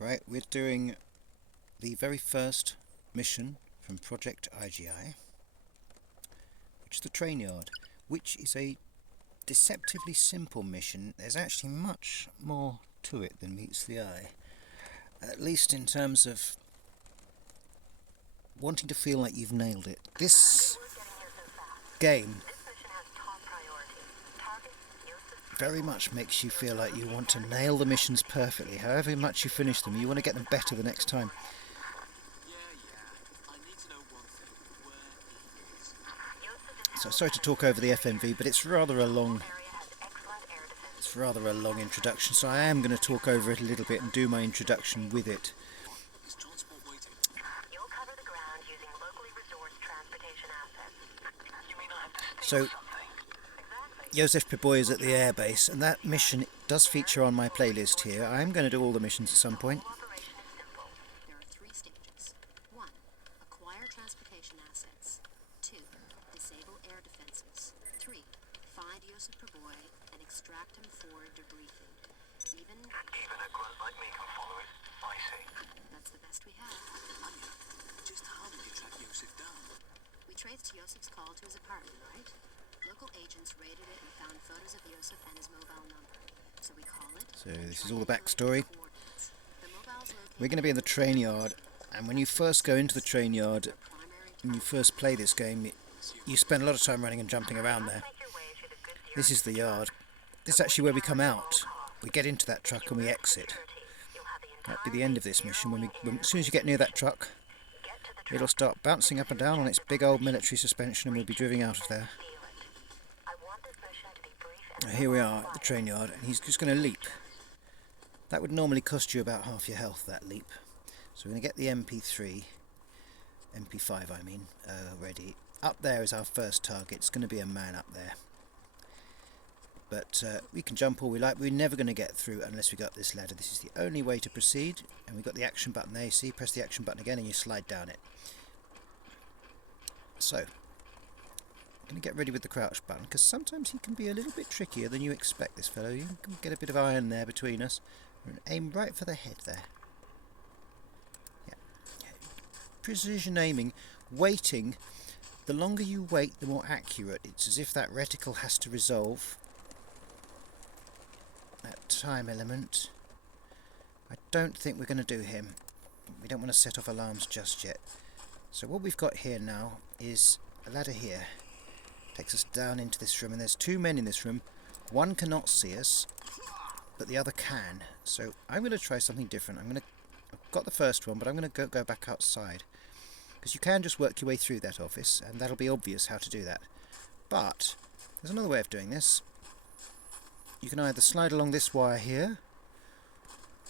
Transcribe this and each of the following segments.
Right, we're doing the very first mission from Project I.G.I, which is the train yard, which is a deceptively simple mission. There's actually much more to it than meets the eye, at least in terms of wanting to feel like you've nailed it. This game very much makes you feel like you want to nail the missions perfectly. However much you finish them, you want to get them better the next time. So sorry to talk over the FMV, but it's rather a long introduction, so I am going to talk over it a little bit and do my introduction with it. So Josef Piboy is at the airbase, and that mission does feature on my playlist here. I am going to do all the missions at some point. There are 3 stages. 1. Acquire transportation assets. 2. Disable air defenses. 3. Find Josef Piboy and extract him for debriefing. Even a grunt like me can follow it. I see. That's the best we have. Anya, just how did you track Josef down? We traced Josef's call to his apartment, right? Local agents raided it and found photos of Josef and his mobile number. So we call it... So this is all the backstory. The mobile's located... We're going to be in the train yard, and when you first go into the train yard, when you first play this game, you spend a lot of time running and jumping around there. This is the yard. This is actually where we come out. We get into that truck and we exit. That'll be the end of this mission. As soon as you get near that truck, it'll start bouncing up and down on its big old military suspension and we'll be driving out of there. Now here we are at the train yard, and he's just going to leap. That would normally cost you about half your health, that leap. So we're going to get the MP5 I mean, ready. Up there is our first target. It's going to be a man up there. But we can jump all we like. We're never going to get through unless we got this ladder. This is the only way to proceed. And we've got the action button there. You see, press the action button again and you slide down it. So, I'm going to get ready with the crouch button, because sometimes he can be a little bit trickier than you expect, this fellow. You can get a bit of iron there between us. And aim right for the head there. Yeah. Precision aiming, waiting. The longer you wait, the more accurate. It's as if that reticle has to resolve. That time element. I don't think we're going to do him. We don't want to set off alarms just yet. So what we've got here now is a ladder here. Takes us down into this room, and there's 2 men in this room. One cannot see us, but the other can. So I'm going to try something different. I've got the first one, but I'm going to go back outside. Because you can just work your way through that office, and that'll be obvious how to do that. But there's another way of doing this. You can either slide along this wire here,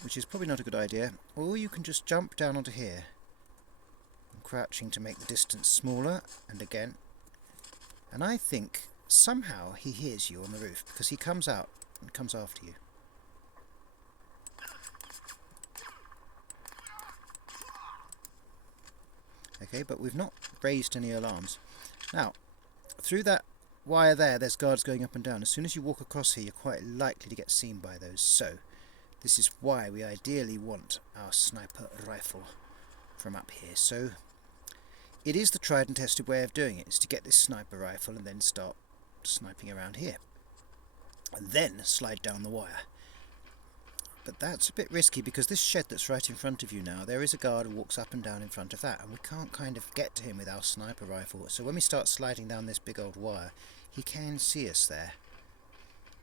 which is probably not a good idea, or you can just jump down onto here. I'm crouching to make the distance smaller, and again. And I think somehow he hears you on the roof, because he comes out and comes after you. Okay, but we've not raised any alarms. Now, through that wire there's guards going up and down. As soon as you walk across here, you're quite likely to get seen by those. So, this is why we ideally want our sniper rifle from up here. So, it is the tried and tested way of doing it, is to get this sniper rifle and then start sniping around here. And then slide down the wire. But that's a bit risky, because this shed that's right in front of you now, there is a guard who walks up and down in front of that, and we can't kind of get to him with our sniper rifle. So when we start sliding down this big old wire, he can see us there.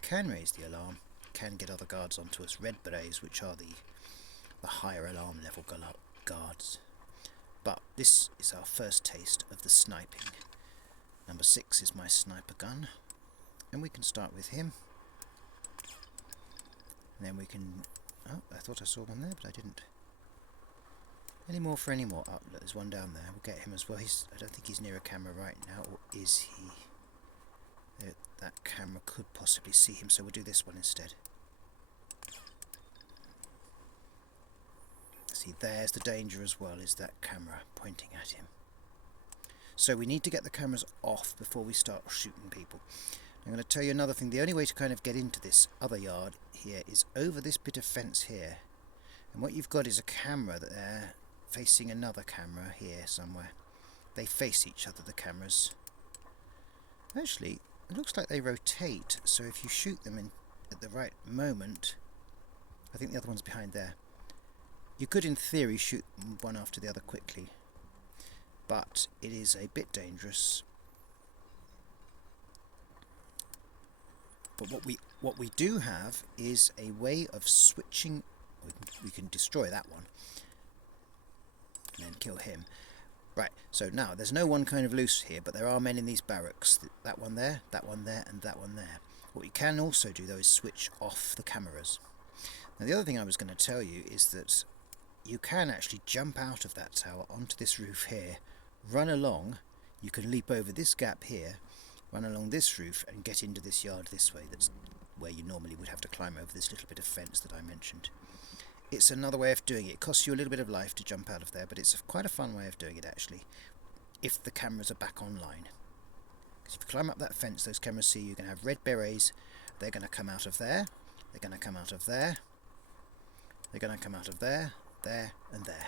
Can raise the alarm, can get other guards onto us. Red berets, which are the higher alarm level guards. But this is our first taste of the sniping. Number 6 is my sniper gun, and we can start with him. And then we can... Oh, I thought I saw one there, but I didn't. Any more for any more? Oh, look, there's one down there. We'll get him as well. I don't think he's near a camera right now, or is he? That camera could possibly see him, so we'll do this one instead. See, there's the danger as well, is that camera pointing at him. So we need to get the cameras off before we start shooting people. I'm going to tell you another thing. The only way to kind of get into this other yard here is over this bit of fence here. And what you've got is a camera that they're facing another camera here somewhere. They face each other, the cameras. Actually, it looks like they rotate, so if you shoot them in at the right moment, I think the other one's behind there. You could, in theory, shoot them one after the other quickly, but it is a bit dangerous. But what we do have is a way of switching. We can destroy that one and then kill him. Right, so now there's no one kind of loose here, but there are men in these barracks. That one there, and that one there. What you can also do though is switch off the cameras. Now the other thing I was going to tell you is that you can actually jump out of that tower onto this roof here, run along. You can leap over this gap here, run along this roof and get into this yard this way. That's where you normally would have to climb over this little bit of fence that I mentioned. It's another way of doing it. It costs you a little bit of life to jump out of there, but it's quite a fun way of doing it actually, if the cameras are back online. Because if you climb up that fence, those cameras see you're going to have red berets. They're going to come out of there, they're going to come out of there, they're going to come out of there, there and there.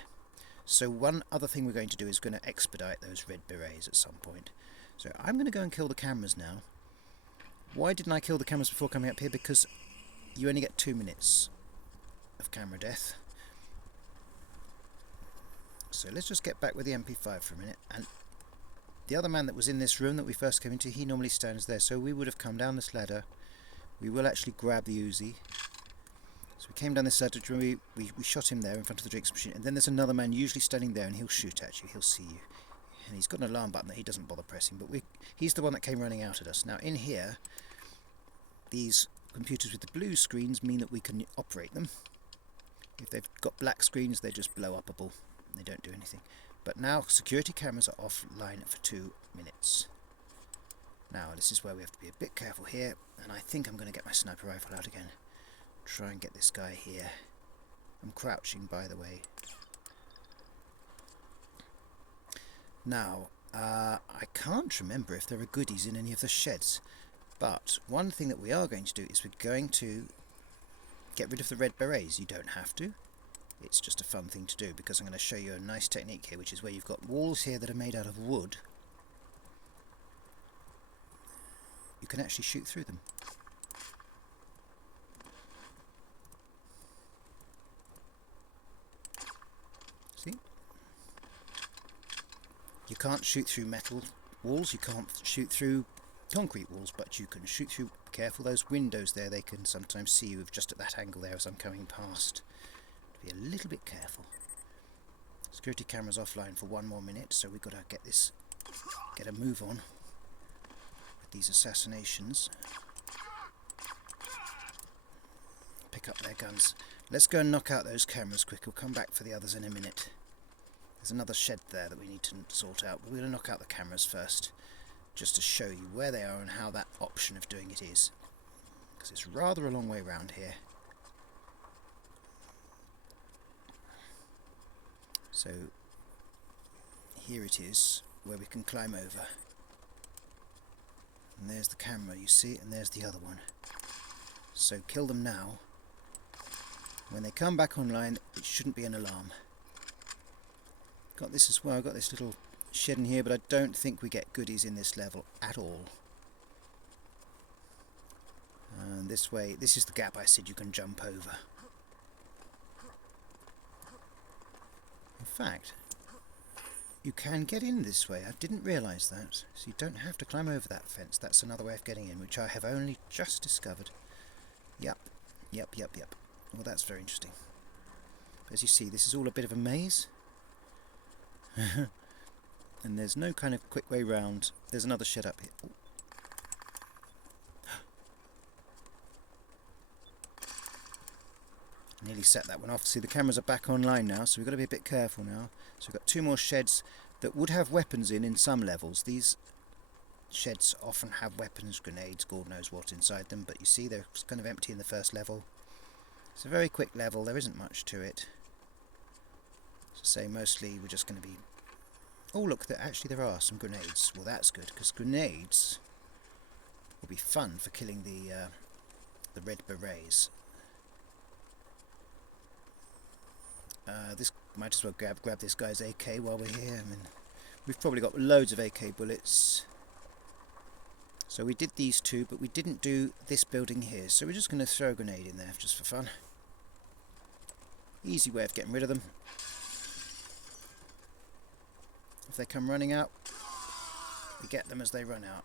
So one other thing we're going to do is going to expedite those red berets at some point. So I'm going to go and kill the cameras now. Why didn't I kill the cameras before coming up here? Because you only get 2 minutes of camera death. So let's just get back with the MP5 for a minute. And the other man that was in this room that we first came into, he normally stands there. So we would have come down this ladder. We will actually grab the Uzi. So we came down this ladder, we shot him there in front of the drinks machine. And then there's another man usually standing there and he'll shoot at you, he'll see you. And he's got an alarm button that he doesn't bother pressing, but he's the one that came running out at us. Now in here, these computers with the blue screens mean that we can operate them. If they've got black screens, they're just blow upable. They don't do anything. But now security cameras are offline for 2 minutes. Now this is where we have to be a bit careful here, and I think I'm going to get my sniper rifle out again. Try and get this guy here. I'm crouching, by the way. Now, I can't remember if there are goodies in any of the sheds, but one thing that we are going to do is we're going to get rid of the red berets. You don't have to. It's just a fun thing to do, because I'm going to show you a nice technique here, which is where you've got walls here that are made out of wood. You can actually shoot through them. See? You can't shoot through metal walls, you can't shoot through concrete walls, but you can shoot through. Careful, those windows there, they can sometimes see you just at that angle there as I'm coming past. Be a little bit careful. Security cameras offline for 1 more minute, so we've got to get a move on with these assassinations. Pick up their guns. Let's go and knock out those cameras quick. We'll come back for the others in a minute. There's another shed there that we need to sort out, but we're going to knock out the cameras first, just to show you where they are and how that option of doing it is, because it's rather a long way round here. So here it is, where we can climb over, and there's the camera, you see, and there's the other one. So kill them now. When they come back online, it shouldn't be an alarm. Got this as well. I've got this little shed in here, but I don't think we get goodies in this level at all. And this way, this is the gap I said you can jump over. In fact, you can get in this way. I didn't realise that. So you don't have to climb over that fence. That's another way of getting in, which I have only just discovered. Yep. Well, that's very interesting. As you see, this is all a bit of a maze. And there's no kind of quick way round. There's another shed up here. Ooh. Nearly set that one off. See, the cameras are back online now, so we've got to be a bit careful now. So we've got 2 more sheds that would have weapons in some levels. These sheds often have weapons, grenades, God knows what inside them, but you see they're kind of empty in the first level. It's a very quick level, there isn't much to it. So say mostly we're just going to be... Oh look, actually there are some grenades. Well, that's good, because grenades will be fun for killing the red berets. might as well grab this guy's AK while we're here. I mean, we've probably got loads of AK bullets. So we did these two, but we didn't do this building here. So we're just going to throw a grenade in there just for fun. Easy way of getting rid of them. If they come running out, we get them as they run out.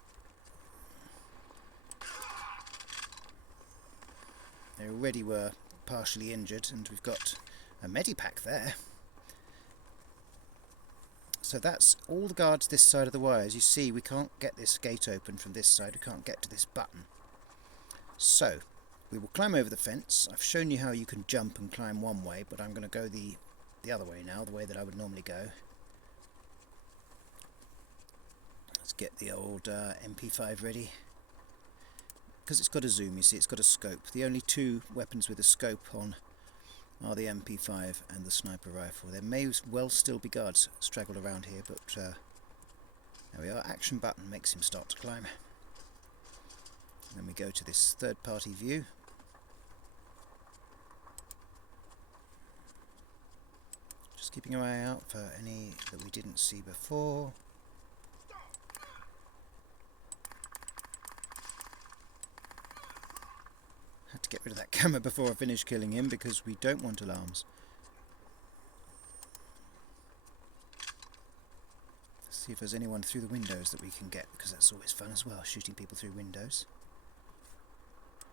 They already were partially injured, and we've got a medipack there. So that's all the guards this side of the wire. As you see, we can't get this gate open from this side. We can't get to this button. So we will climb over the fence. I've shown you how you can jump and climb one way, but I'm going to go the other way now, the way that I would normally go. Let's get the old MP5 ready. Because it's got a zoom, you see, it's got a scope. The only two weapons with a scope on are the MP5 and the sniper rifle. There may well still be guards straggled around here, but there we are. Action button makes him start to climb. And then we go to this third party view. Just keeping an eye out for any that we didn't see before. Had to get rid of that camera before I finished killing him because we don't want alarms. Let's see if there's anyone through the windows that we can get, because that's always fun as well, shooting people through windows.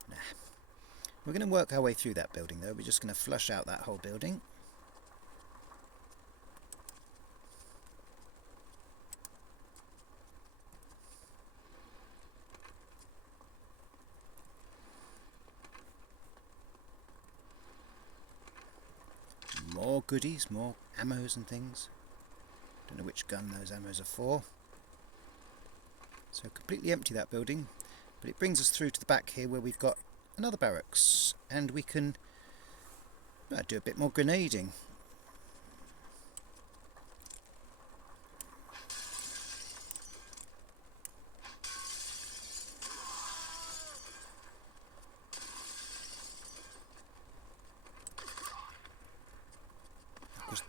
Nah. We're going to work our way through that building though. We're just going to flush out that whole building. More goodies, more ammos and things. Don't know which gun those ammos are for. So completely empty that building, but it brings us through to the back here where we've got another barracks, and we can do a bit more grenading.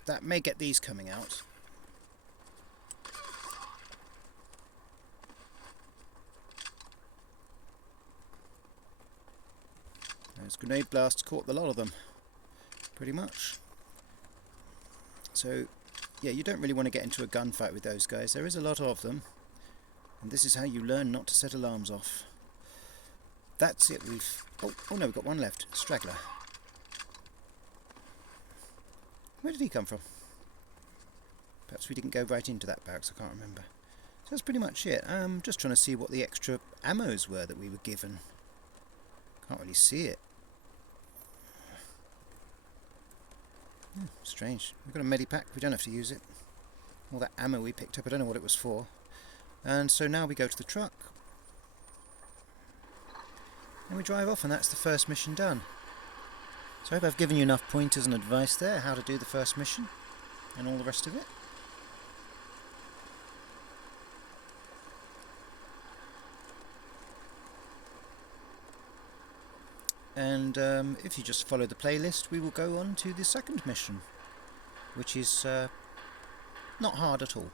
That may get these coming out. Those grenade blasts caught the lot of them, pretty much. So, yeah, you don't really want to get into a gunfight with those guys. There is a lot of them, and this is how you learn not to set alarms off. That's it. Oh no, we've got one left. Straggler. Where did he come from? Perhaps we didn't go right into that barracks, I can't remember. So that's pretty much it. I'm just trying to see what the extra ammos were that we were given. Can't really see it. Strange. We've got a medipack, we don't have to use it. All that ammo we picked up, I don't know what it was for. And so now we go to the truck. And we drive off, and that's the first mission done. So I hope I've given you enough pointers and advice there how to do the first mission and all the rest of it. And if you just follow the playlist, we will go on to the second mission, which is not hard at all.